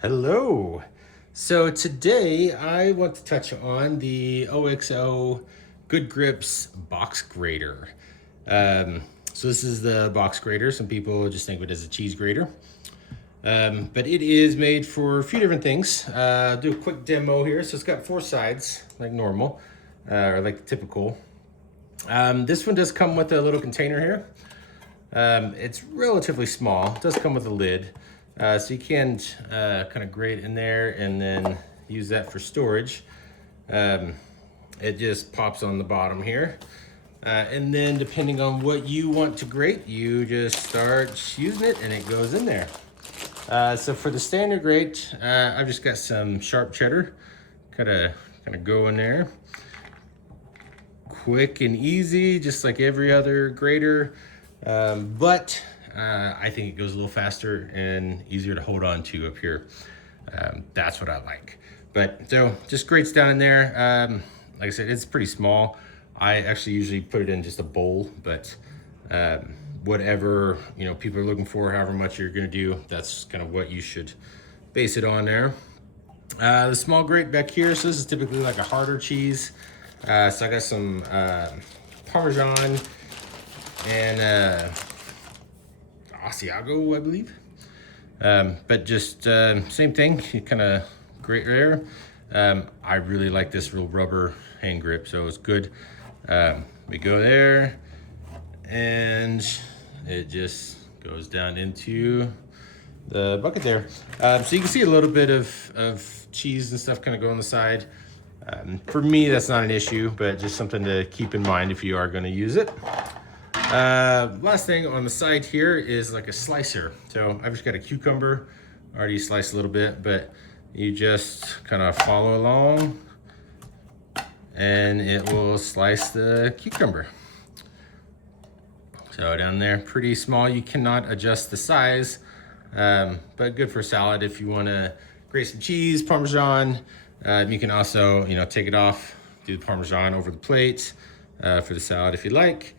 Hello. So today I want to touch on the OXO Good Grips box grater. So this is the box grater. Some people just think of it as a cheese grater. But it is made for a few different things. I'll do a quick demo here. So it's got four sides like normal, or like typical. This one does come with a little container here. It's relatively small. It does come with a lid. So you can kind of grate in there and then use that for storage. It just pops on the bottom here. And then depending on what you want to grate, you just start using it and it goes in there. So for the standard grate, I've just got some sharp cheddar. Kind of go in there. Quick and easy, just like every other grater. But I think it goes a little faster and easier to hold on to up here. That's what I like. But so just grates down in there. Like I said, it's pretty small. I actually usually put it in just a bowl, but whatever people are looking for, however much you're gonna do, that's kind of what you should base it on there. The small grate back here, so this is typically like a harder cheese. So I got some Parmesan and Asiago, I believe. But just same thing, you kind of grate there. I really like this real rubber hand grip, so it's good. We go there, and it just goes down into the bucket there. So you can see a little bit of cheese and stuff kind of go on the side. For me, that's not an issue, but just something to keep in mind if you are going to use it. Last thing on the side here is like a slicer. So I've just got a cucumber, already sliced a little bit, but you just kind of follow along and it will slice the cucumber. So down there, pretty small. You cannot adjust the size, but good for salad if you want to grate some cheese, Parmesan. You can also, take it off, do the Parmesan over the plate for the salad if you like.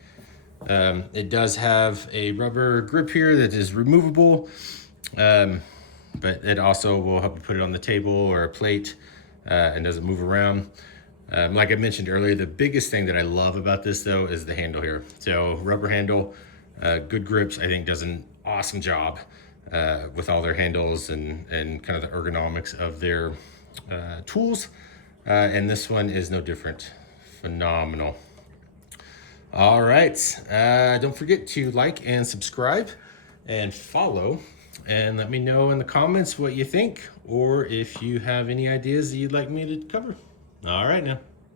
It does have a rubber grip here that is removable, but it also will help you put it on the table or a plate and doesn't move around. Like I mentioned earlier, the biggest thing that I love about this though is the handle here. So rubber handle, Good Grips, I think does an awesome job with all their handles and kind of the ergonomics of their tools. And this one is no different. Phenomenal. All right, don't forget to like and subscribe and follow, and let me know in the comments what you think, or if you have any ideas that you'd like me to cover. All right now.